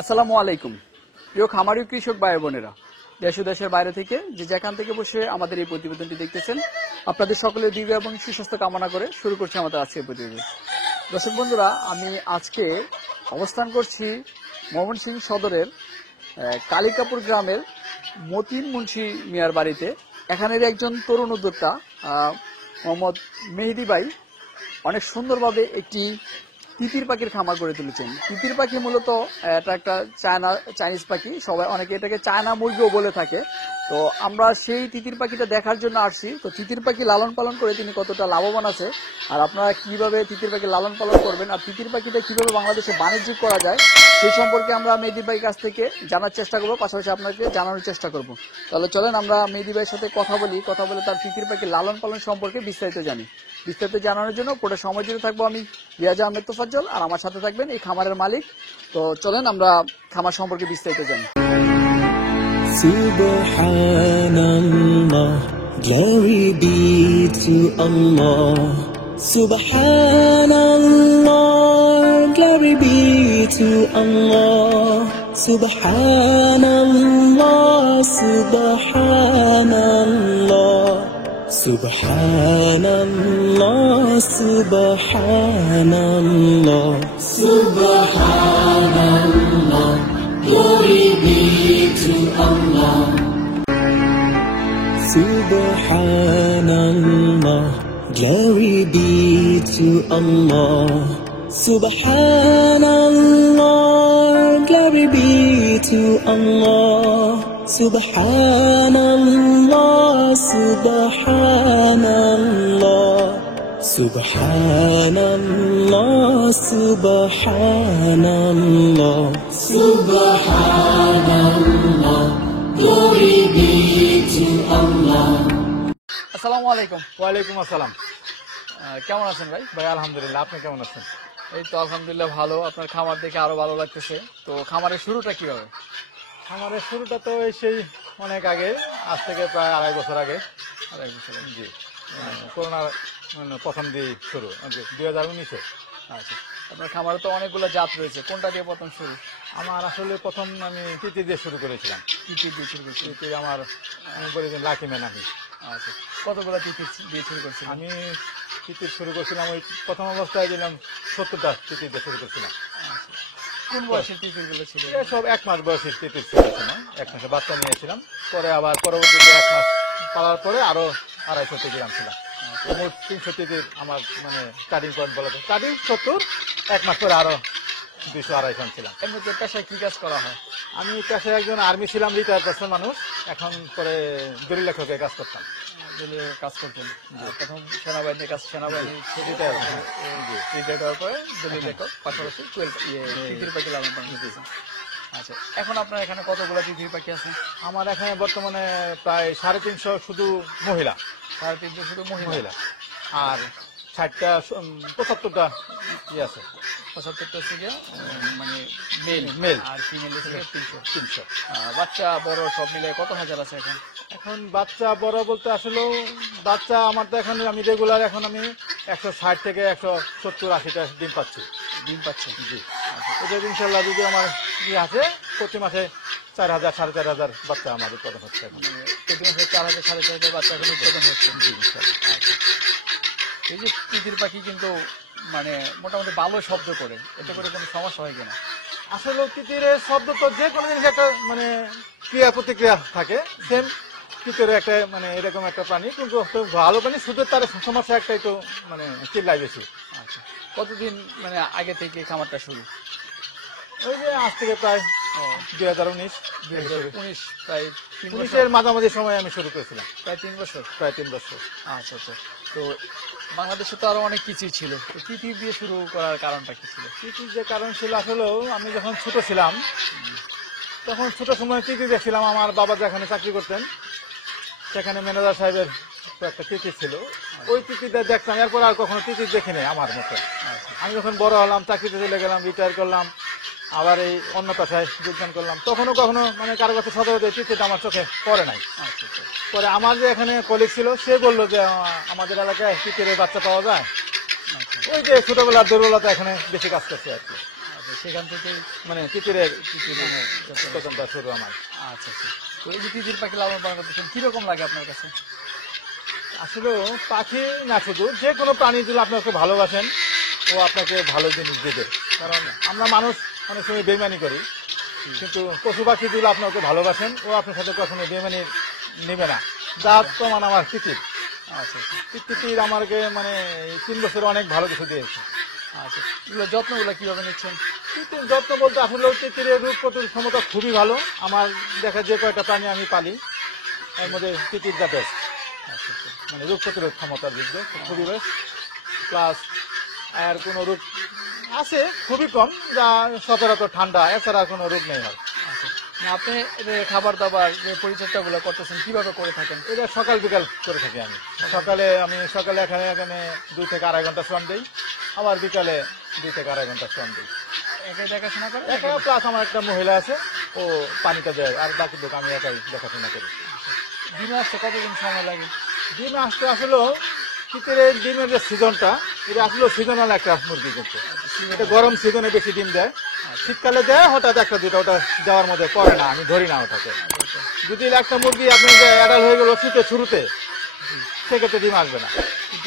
আসসালামু আলাইকুম প্রিয় খামারি কৃষক ভাই বোনেরা, দেশ ও দেশের বাইরে থেকে যে যেখান থেকে বসে আমাদের এই প্রতিবেদনটি দেখতেছেন, আপনাদের সকলের দীর্ঘ এবং সুস্বাস্থ্য কামনা করে শুরু করছি আমাদের আজকের প্রতিবেদন। দর্শক বন্ধুরা, আমি আজকে অবস্থান করছি ময়মনসিংহ সদরের কালিকাপুর গ্রামের মতিন মুন্সি মিয়ার বাড়িতে। এখানের একজন তরুণ উদ্যোক্তা মোহাম্মদ মেহেদি ভাই অনেক সুন্দরভাবে একটি তিতির পাখির খামার গড়ে তুলেছেন। তিতির পাখি মূলত এটা একটা চাইনিজ পাখি, সবাই অনেকে এটাকে চায়না মুরগিও বলে থাকে। তো আমরা সেই তিতির পাখিটা দেখার জন্য আসছি। তো তিতির পাখি লালন পালন করে তিনি কতটা লাভবান আছে, আর আপনারা কিভাবে তিতির পাখি লালন পালন করবেন, আর তিতির পাখিটা কিভাবে বাংলাদেশে বাণিজ্যিক করা যায় সেই সম্পর্কে আমরা মেহেদি ভাইয়ের কাছ থেকে জানার চেষ্টা করবো, পাশাপাশি আপনাকে জানানোর চেষ্টা করব। তাহলে চলেন আমরা মেহেদি ভাইয়ের সাথে কথা বলে তার তিতির পাখি লালন পালন সম্পর্কে বিস্তারিত জানি। বিস্তারিত জানানোর জন্য পুরো সময় জুড়ে থাকবো আমি রিয়াজ আহমেদ তোফাজ্জল, আর আমার সাথে থাকবেন এই খামারের মালিক। তো চলেন আমরা খামার সম্পর্কে বিস্তারিত জানি। Subhanallah, glory be to Allah. Subhanallah, glory be to Allah. Subhanallah, Subhanallah. Subhanallah, Subhanallah, Subhanallah, glory be to Allah. Subhanallah, glory be to Allah. Subhanallah, glory be to Allah. Subhanallah, Subhanallah, Subhanallah, Subhanallah, Subhanallah, glory be to Allah. আসসালামু আলাইকুম। ওয়ালাইকুম আসসালাম। কেমন আছেন ভাই? ভাই আলহামদুলিল্লাহ, আপনি কেমন আছেন? এই তো আলহামদুলিল্লাহ ভালো। আপনার খামার দেখে আরো ভালো লাগতেছে। তো খামারের শুরুটা কিভাবে? আমাদের শুরুটা তো সেই অনেক আগে, আজ থেকে প্রায় আড়াই বছর আগে। জি, করোনার প্রথম দিয়ে শুরু 2019-এ। আচ্ছা, আপনার খামারে তো অনেকগুলো জাত রয়েছে, কোনটা দিয়ে প্রথম শুরু? আমার আসলে প্রথম আমি তিতি দিয়ে শুরু করেছিলাম। তিতির দিয়ে শুরু করছি। তিতি আমার, আমি বলি যে লাকি ম্যান আমি। আচ্ছা, কতগুলো তিতির দিয়ে শুরু করছেন? আমি তিতি শুরু করছিলাম ওই প্রথম অবস্থায় দিলাম 70টা তিতি দিয়ে শুরু করছিলাম। কোন বয়সের তিতির গুলো ছিল? সব 1 মাস বয়সের তিতির ছিল, 1 মাসে বাচ্চা নিয়েছিলাম। পরে আবার পরবর্তীতে 1 মাস পালার পরে আরো 250 তিতির আনছিলাম। মোট 300 তিতির আমার মানে স্টার্টিং পয়েন্ট বলা যায়। স্টার্টিং 70, 1 মাস পরে আরো 200-250 আনছিলাম। এর মধ্যে পেশায় কি কাজ করা হয়? আমি পেশায় একজন আর্মি ছিলাম, রিটায়ার পার্সন মানুষ। এখন পরে দলিল লেখকের কাজ করতাম। কাজ করতেন প্রথম সেনাবাহিনীর কাজ, সেনাবাহিনী রিটায়ার রিটায়ার পরে দলিল লেখক, পাশাপাশি তিতির পাখি লালন পালন করতেছেন। আচ্ছা, এখন আপনার এখানে কতগুলো তিতির পাখি আছে? আমার এখানে বর্তমানে প্রায় 350 শুধু মহিলা, 350 শুধু মহিলা, আর 60টা 75টা ই আছে। 75টা থেকে মানে মেল আর ফিমেল থেকে 300। 300। বাচ্চা বড় সব মিলে কত হাজার আছে এখন? এখন বাচ্চা বড় বলতে আসলে বাচ্চা আমার তো এখন আমি রেগুলার এখন আমি 160 থেকে 170-80টা ডিম পাচ্ছি। ডিম পাচ্ছে? জি, এটা ইনশাল্লাহ যদি আমার আছে প্রতি মাসে 4000-4500 বাচ্চা আমার উৎপাদন হচ্ছে এখন। প্রতি মাসে 4000-4500 বাচ্চা এখন উৎপাদন হচ্ছে। জি, ইনশাল্লাহ। এই যে তিতির পাখি কিন্তু মানে মোটামুটি ভালো শব্দ করে, এতে করে কোনো সমস্যা হয় কিনা? আসলে তিতিরের শব্দ তো যে কোনো জিনিস একটা মানে ক্রিয়া প্রতিক্রিয়া থাকে, সেম তিতিরের একটা মানে এরকম একটা প্রাণী, কিন্তু ভালো প্রাণী, শুধু তার সমস্যা একটাই তো মানে চিল্লায় বেশি। আচ্ছা, কতদিন মানে আগে থেকে খামারটা শুরু? ওই যে আজ থেকে প্রায় 2019 প্রায় 19-এর মাঝামাঝি সময় আমি শুরু করেছিলাম। প্রায় 3 বছর। প্রায় 3 বছর। আচ্ছা আচ্ছা, তো বাংলাদেশে তো আরো অনেক কিছুই ছিল, তো তিতির দিয়ে শুরু করার কারণটা কি ছিল? তিতির যে কারণ ছিল, আসলেও আমি যখন ছোট ছিলাম তখন ছোট সময় তিতি দেখছিলাম। আমার বাবা যেখানে চাকরি করতেন সেখানে ম্যানেজার সাহেবের একটা তিতির ছিল, ওই তিতিরটা দেখতাম। এরপর আর কখনো তিতির দেখিনি আমার মতো। আমি যখন বড় হলাম, চাকরিতে চলে গেলাম, রিটায়ার করলাম, আবার এই অন্য পেশায় যোগদান করলাম, তখনও কখনো মানে কারো কাছে সতর্কতা চিঠিটা আমার চোখে পড়ে নাই। পরে আমার যে এখানে কলিগ ছিল সে বললো যে আমাদের এলাকায় তিতিরের বাচ্চা পাওয়া যায়। ওই যে ছোটবেলার দুর্বলতা এখানে বেশি কাজ করছে আর কি। সেখান থেকে মানে তিতিরের প্রথমটা শুরু আমার। আচ্ছা আচ্ছা। তো এই যে তিতির পাখি লালন পালন করতেছেন কিরকম লাগে আপনার কাছে? আসলে পাখি না, শুধু যে কোনো প্রাণী যদি আপনাকে ভালোবাসেন ও আপনাকে ভালো জিনিস দেবে। কারণ আমরা মানুষ অনেক সময় বেইমানি করি, কিন্তু পশু পাখি যদি আপনাকে ভালোবাসেন ও আপনার সাথে কখনো বেইমানি নেবে না। যার প্রমাণ আমার তিতির। আচ্ছা আচ্ছা তিতির আমাকে মানে 3 বছরে অনেক ভালো কিছু দিয়েছে। আচ্ছা। এগুলো যত্নগুলো কিভাবে নিচ্ছেন? তিতির যত্ন বলতে আসলে তিতিরের রোগ প্রতিরোধ ক্ষমতা খুবই ভালো। আমার দেখা যে কয়টা প্রাণী আমি পালি এর মধ্যে তিতির দা বেস্ট। আচ্ছা আচ্ছা মানে রোগ প্রতিরোধ ক্ষমতার দিক দিয়ে খুবই বেশ। প্লাস আর কোনো রোগ আছে খুবই কম, যা সচরাচর ঠান্ডা, এছাড়া কোনো রোগ নেই আর। আচ্ছা। না, আপনি এদের খাবার দাবার যে পরিচর্যাগুলো করতেছেন কিভাবে করে থাকেন? এটা সকাল বিকাল করে থাকি আমি। সকালে এখানে 2 থেকে 2.5 ঘন্টা শ্রম দিই, আবার বিকালে 2 থেকে 2.5 ঘন্টা শ্রম দিই। একাই দেখাশোনা করেন? একা প্লাস আমার একটা মহিলা আছে, ও পানিটা দেয়, আর বাকি লোক আমি একাই দেখাশোনা করি। ডিমে আসতে কতদিন সময় লাগে? ডিম আসতে আসলে শীতের ডিমের যে সিজনটা, এটা আসলে সিজনাল একটা মুরগি, কিন্তু এটা গরম সিজনে বেশি ডিম দেয়। শীতকালে দেয় হঠাৎ একটা দুটা, ওটা দেওয়ার মধ্যে পড়ে না, আমি ধরি না ওটাকে। যদি একটা মুরগি আপনি অ্যাডাল হয়ে গেল শীতের শুরুতে, সেক্ষেত্রে ডিম আসবে না,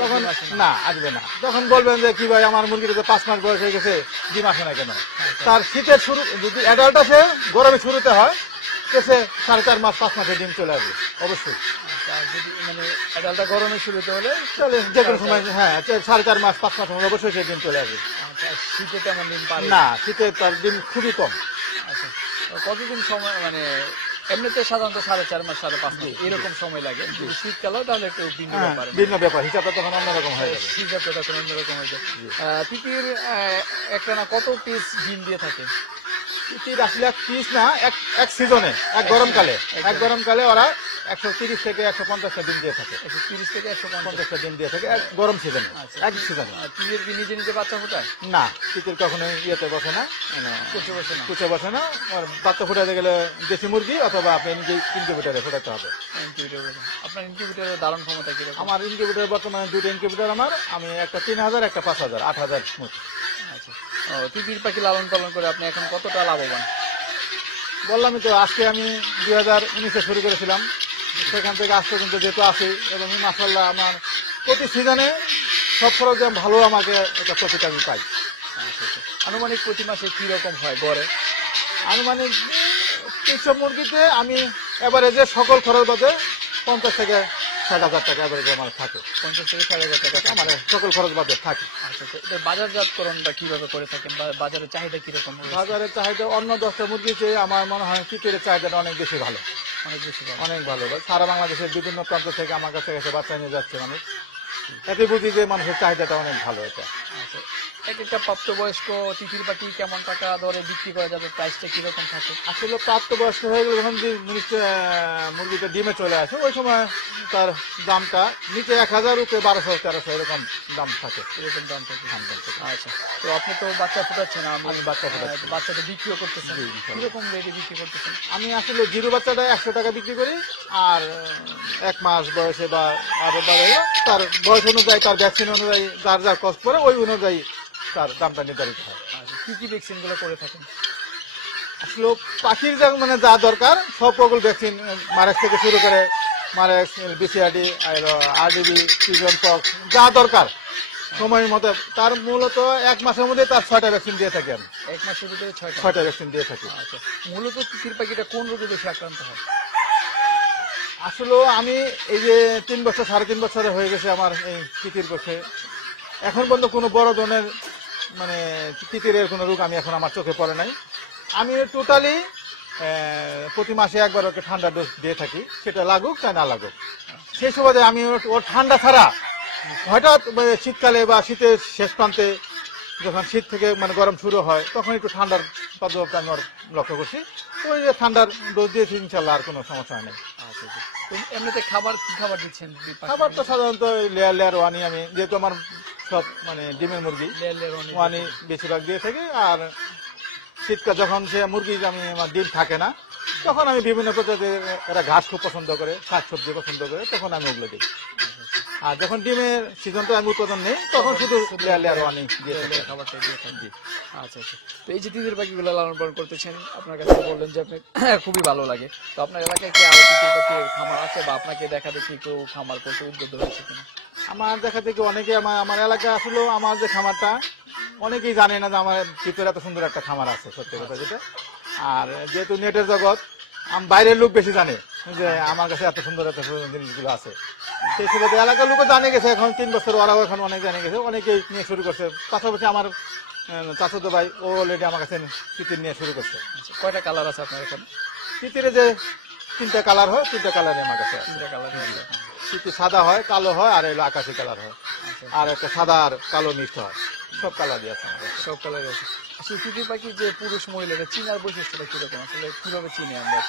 তখন না আসবে না। তখন বলবেন যে কি ভাই আমার মুরগিটা তো 5 মাস বয়স হয়ে গেছে, ডিম আসে না কেন? তার শীতের শুরু যদি অ্যাডাল্ট আসে গরমের শুরুতে হয়, সে 4.5 মাস 5 মাসে ডিম চলে আসবে অবশ্যই। আর যদি মানে অ্যাডাল্টটা গরমে শুরুতে হলে চলে যে কোনো সময়, হ্যাঁ 4.5 মাস 5 মাস হলে অবশ্যই সে ডিম চলে আসবে। আচ্ছা, আর শীতে তেমন ডিম পারে না, শীতে তার ডিম খুবই কম। আচ্ছা। তো কতদিন সময় মানে এমনিতে সাধারণত 4.5 মাস 5.5 মাস এরকম সময় লাগে, যদি শীতকাল হয় তাহলে একটু ভিন্ন হ্যাঁ, ব্যাপার, ভিন্ন ব্যাপার, হিসাবটা তখন অন্যরকম হয়ে যাবে। হিসাবটা তখন অন্যরকম হয়ে যায়। তিতির একটা না কত পিস ডিম দিয়ে থাকে? তিতির আসলে এক পিস না, এক সিজনে, এক গরমকালে ওরা 130 থেকে 150টা ডিম দিয়ে থাকে। 130 থেকে 150। 50টা ডিম দিয়ে থাকে এক গরম সিজনে, আচ্ছা। এক সিজনে। আর তিতির কি নিজে নিজে বাচ্চা ফোটায়? না, তিতির কখনো ইয়েতে বসে না, কুচে বসে না? কুচে বসে না। আর বাচ্চা ফোটাতে গেলে দেশি মুরগি অথবা আপনি নিজে ইনকিউবেটরে ফোটাতে হবে। ইনকিউবেটর। আপনার ইনকিউবেটরের ধারণ ক্ষমতা কিরকম? আমার ইনকিউবেটর বর্তমানে 2টা ইনকিউবেটর আমার একটা 3000, একটা 5000, 8000 মুরগি। আচ্ছা। ও, তিতির পাখি লালন পালন করে আপনি এখন কতটা লাভবান? বললামই তো, আজকে আমি 2019-এ শুরু করেছিলাম, সেখান থেকে আজ পর্যন্ত যেহেতু আছি, এবং মাশাআল্লাহ আমার প্রতি সিজনে সব খরচ ভালো, আমাকে একটা প্রফিট আমি পাই। আচ্ছা আচ্ছা। আনুমানিক প্রতি মাসে কি রকম হয় গড়ে? আনুমানিক 300 মুরগিতে আমি এভারেজে সকল খরচ বাদে 50 থেকে 60,000 টাকা এভারেজে আমার থাকে। 50 থেকে 60,000 টাকা আমার সকল খরচ বাদে থাকে। আচ্ছা। তো এটা বাজারজাতকরণটা কিভাবে করে থাকেন বা বাজারের চাহিদা কিরকম রয়েছে? বাজারের চাহিদা অন্য 10টা মুরগি চেয়ে আমার মনে হয় তিতিরের চাহিদাটা অনেক বেশি ভালো, অনেক বেশি পাবেন। অনেক ভালো। সারা বাংলাদেশের বিভিন্ন প্রান্ত থেকে আমার কাছে এসে বাচ্চা নিয়ে যাচ্ছে মানুষ। এতে বুঝি যে মানুষের চাহিদাটা অনেক ভালো। এটা আচ্ছা। এক একটা প্রাপ্তবয়স্ক তিতির পাখি কেমন টাকা দরে বিক্রি করা যাবে, প্রাইসটা কিরকম থাকে? আসলে প্রাপ্তবয়স্ক হয়ে গেলে যখন মুরগিটা ডিমে চলে আসে, ওই সময় তার দামটা নিচে 1000, উপরে 1200-1300 এরকম দাম থাকে। এরকম দাম থাকে। আচ্ছা। তো আপনি তো বাচ্চা ফুটাচ্ছেন, আমি বাচ্চা ফোটাচ্ছি। বাচ্চাটা বিক্রিও করতেছেন, জি, ইনশাআল্লাহ। কিরকম রেটে বিক্রি করতেছেন? আমি আসলে জিরো বাচ্চাটা 100 টাকা বিক্রি করি, আর 1 মাস বয়সে বা আরো তার বয়স অনুযায়ী, তার ভ্যাকসিন অনুযায়ী যার যা কষ্ট পড়ে ওই অনুযায়ী তার দামটা নির্ধারিত হয়। আচ্ছা। কি কি ভ্যাকসিন গুলো করে থাকেন? আসলে পাখির যা দরকার সব রকম ভ্যাকসিন, মারেক্স থেকে শুরু করে মারেক্স, বিসিআরডি, আরডিবি, পিজন পক্স, যা দরকার সময় মতো, তার মূলত 1 মাসের মধ্যে তার 6টা ভ্যাকসিন দিয়ে থাকি আমি। 1 মাসের ভিতরে 6টা 6টা ভ্যাকসিন দিয়ে থাকি। আচ্ছা। মূলত তিতির পাখিটা কোন রোগে বেশি আক্রান্ত হয়? আসলে আমি এই যে 3 বছর 3.5 বছরে হয়ে গেছে আমার এই তিতির বসে, এখন পর্যন্ত কোনো বড় ধরনের মানে তিতিরের কোনো রোগ আমি এখন আমার চোখে পড়ে নাই। আমি টোটালি প্রতি মাসে একবার ওকে ঠান্ডা ডোজ দিয়ে থাকি, সেটা লাগুক চাই না লাগুক। সেই সময় আমি ওর ঠান্ডা ছাড়া হঠাৎ শীতকালে বা শীতের শেষ প্রান্তে যখন শীত থেকে মানে গরম শুরু হয়, তখন একটু ঠান্ডার প্রাদুর্ভাবটা আমি ওর লক্ষ্য করছি। তো ওই যে ঠান্ডার ডোজ দিয়েছি, ইনশাল্লাহ আর কোনো সমস্যা নেই। আচ্ছা। তো এমনিতে খাবার কি খাবার দিচ্ছেন? খাবার তো সাধারণত লেয়ার ওয়ানি, আমি যেহেতু আমার সব মানে ডিমের মুরগি ওয়ানি বেশিরভাগ দিয়ে থাকি। আর শীতকাল যখন সে মুরগি আমার ডিম থাকে না, তখন আমি বিভিন্ন প্রজাতির, এরা ঘাস খুব পছন্দ করে, শাকসবজি পছন্দ করে, তখন আমি ওগুলো দিই। আর যখন ডিমের সিজনটা আমি উৎপাদন নেই তখন শুধু লেয়ার লেয়ার ওয়ানি দিয়ে থাকি। খাবারটা দিয়ে থাকি। আচ্ছা আচ্ছা। তো এই যে তিতির পাখিগুলো লালন পালন করতেছেন, আপনার কাছে বললেন যে আপনি খুবই ভালো লাগে। তো আপনার এলাকায় কি আরো তিতির পাখির খামার আছে, বা আপনাকে দেখা দেখি কেউ খামার করতে উদ্যোগ হয়েছে কিনা? আমার দেখা থেকে অনেকে আমার এলাকায় আসলে আমার যে খামারটা অনেকেই জানে না যে আমার ভিতরে এত সুন্দর একটা খামার আছে, সত্যি কথা যেটা। আর যেহেতু নেটের জগৎ, বাইরের লোক বেশি জানে যে আমার কাছে এত সুন্দর জিনিসগুলো আছে। সেই সুবাদে এলাকার লোকও জানে গেছে, এখন 3 বছর ওরাও এখন অনেক জানে গেছে, অনেকেই নিয়ে শুরু করছে। পাশাপাশি আমার চাচাতো ভাই ও অলরেডি আমার কাছে তিতির নিয়ে শুরু করছে। আচ্ছা, কয়টা কালার আছে আপনার এখানে? তিতিরে যে 3টা কালার হয়, 3টা কালার আমার কাছে আছে। 3টা কালার আছে। তিতির সাদা হয়, কালো হয়, আর এলো আকাশি কালার হয়, আচ্ছা, আর একটা সাদা আর কালো মিক্স হয়। সব কালার দিয়ে আছে আমার কাছে। সব কালার আছে। আসলে তিতির পাখি যে পুরুষ মহিলারা চিনার বৈশিষ্ট্যটা কিরকম, আসলে কিভাবে চিনি আমরা?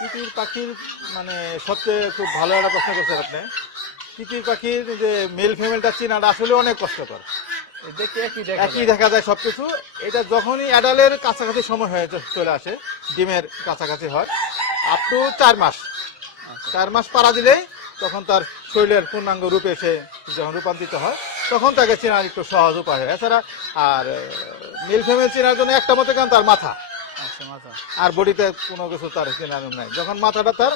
তিতির পাখির মানে সবচেয়ে খুব ভালো একটা প্রশ্ন করছেন আপনি। তিতির পাখির যে মেল ফিমেলটা চিনাটা আসলে অনেক কষ্টকর। দেখতে একই একই দেখা যায় সবকিছু। এটা যখনই অ্যাডালের কাছাকাছি সময় হয়ে চলে আসে, ডিমের কাছাকাছি হয়, আপ টু 4 মাস। 4 মাস পাড়া দিলেই তখন তার শরীরের পূর্ণাঙ্গ রূপে সে যখন রূপান্তরিত হয়, তখন তাকে চেনার একটু সহজ উপায় হয়। এছাড়া আর মেল ফিমেল চেনার জন্য একটা মতে কারণ তার মাথা, আচ্ছা, মাথা আর বডিতে কোনো কিছু তার চেনার নাই। যখন মাথাটা তার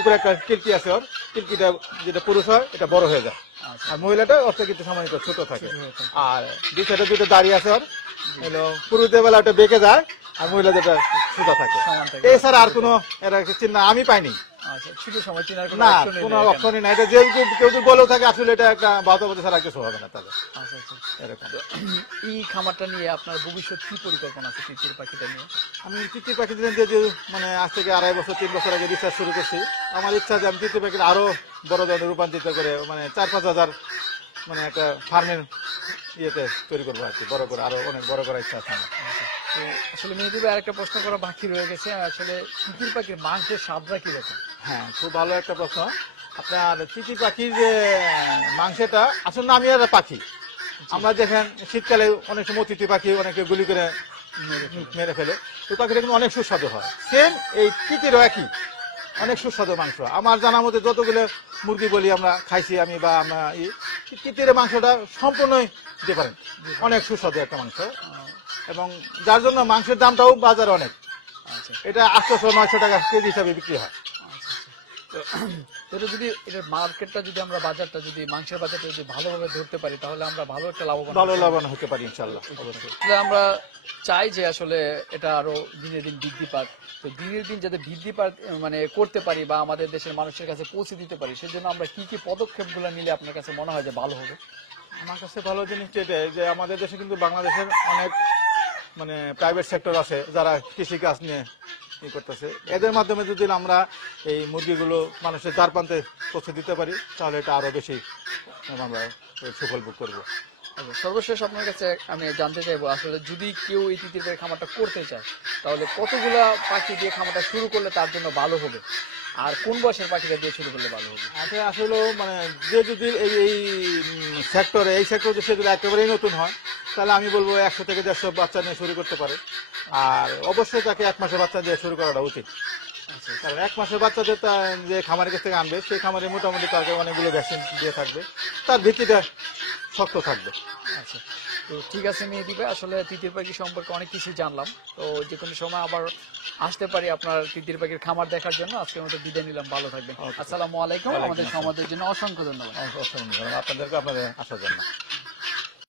উপরে একটা টিলকি আছে, ওর টিলকিটা যেটা পুরুষ হয় এটা বড় হয়ে যায়, আচ্ছা, আর মহিলাটা অর্থকিত সামান্য ছোট থাকে। ছোট হয়ে থাকে। আর দুই সাইডে দুটো দাঁড়িয়ে আছে, ওর হলো পুরুষদের বেলা ওটা বেঁকে যায়, আর মহিলা যেটা সোজা থাকে। সমান থাকে। এছাড়া আর কোনো এরা চিহ্ন আমি পাইনি। আচ্ছা, ছোট সময় চিনার কোনো না, option নেই কোনো এখানে। অপশনই নাই। এটা যে কেউ যদি বলেও থাকে আসলে এটা একটা বাস্তবতা ছাড়া কিছু হবে না তাদের। আচ্ছা আচ্ছা। এরকম। এই খামারটা নিয়ে আপনার ভবিষ্যৎ কি পরিকল্পনা আছে তিতির পাখিটা নিয়ে? আমি তিতির পাখি যে মানে আজ থেকে 2.5 বছর 3 বছর আগে রিসার্চ শুরু করছি। আমার ইচ্ছা যে আমি তিতির পাখির আরো বড় ধরনের রূপান্তরিত করে মানে 4-5 হাজার মানে একটা ফার্মের ইয়েতে তৈরি করবো আর কি, বড় করে আরো অনেক বড় করার ইচ্ছা আছে আমার। তো আসলে মেয়েদের আরেকটা প্রশ্ন করা বাকি রয়ে গেছে, আসলে তিতির পাখির মাংসের স্বাদটা কিরকম? হ্যাঁ, খুব ভালো একটা প্রশ্ন। আপনার তিতির পাখির যে মাংসটা আসলে নামই আর পাখি। আমরা দেখেন শীতকালে অনেক সময় তিতির পাখি অনেকে গুলি করে মেরে ফেলে, ওই পাখিটা কিন্তু অনেক সুস্বাদু হয়। সেম এই তিতিরও একই, অনেক সুস্বাদু মাংস। আমার জানা মতে যতগুলো মুরগি বলি আমরা খাইছি আমি বা আমরা তিতিরের মাংসটা সম্পূর্ণই ডিফারেন্ট, অনেক সুস্বাদু একটা মাংস। এবং যার জন্য মাংসের দামটাও বাজারে অনেক, আচ্ছা এটা 800-900 টাকা কেজি হিসাবে বিক্রি হয়। আচ্ছা। তো এটা যদি এটার মার্কেটটা যদি আমরা বাজারটা যদি মাংসের বাজারটা যদি ভালোভাবে ধরতে পারি, তাহলে আমরা ভালো একটা লাভবান ভালো লাভবান হতে পারি ইনশাল্লাহ, অবশ্যই। আসলে আমরা চাই যে আসলে এটা আরো দিনের দিন বৃদ্ধি পাক। তো দিনের দিন যাতে বৃদ্ধি পাক মানে করতে পারি বা আমাদের দেশের মানুষের কাছে পৌঁছে দিতে পারি, সেজন্য আমরা কি কি পদক্ষেপগুলো নিলে আপনার কাছে মনে হয় যে ভালো হবে? আমার কাছে ভালো জিনিস এটাই যে আমাদের দেশে কিন্তু বাংলাদেশের অনেক মানে প্রাইভেট সেক্টর আছে যারা কৃষিকাজ নিয়ে করতেছে। এদের মাধ্যমে যদি আমরা এই মুরগিগুলো মানুষের দ্বার প্রান্তে পৌঁছে দিতে পারি, তাহলে এটা আরো বেশি আমরা সুফল ভোগ করবো। আচ্ছা, সর্বশেষ আপনার কাছে আমি জানতে চাইবো, আসলে যদি কেউ এই তিতির পাখির খামারটা করতে চায়, তাহলে কতগুলা পাখি দিয়ে খামারটা শুরু করলে তার জন্য ভালো হবে, আর কোন বয়সের পাখিটা দিয়ে শুরু করলে ভালো হবে? আচ্ছা, আসলে মানে যে যদি এই সেক্টরে সে যদি একেবারেই নতুন হয়, তাহলে আমি বলবো 100 থেকে 150 বাচ্চা নিয়ে শুরু করতে পারে। আর অবশ্যই তাকে 1 মাসের বাচ্চা দিয়ে শুরু করাটা উচিত। আচ্ছা কারণ 1 মাসের বাচ্চাদের যে খামারের কাছ থেকে আনবে, সেই খামারে মোটামুটি তাকে অনেকগুলো ভ্যাকসিন দিয়ে থাকবে, তার ভিত্তিটা শক্ত থাকবে। আচ্ছা, তো ঠিক আছে মেহেদী ভাই, আসলে তিতির পাখি সম্পর্কে অনেক কিছু জানলাম। তো যে কোনো সময় আবার আসতে পারি আপনার তিতির পাখির খামার দেখার জন্য। আজকের মতো বিদায় নিলাম, ভালো থাকবেন। আসসালামু আলাইকুম। আমাদের সমাজের জন্য অসংখ্য ধন্যবাদ। আপনাদেরকে আপনাদের আসার জন্য।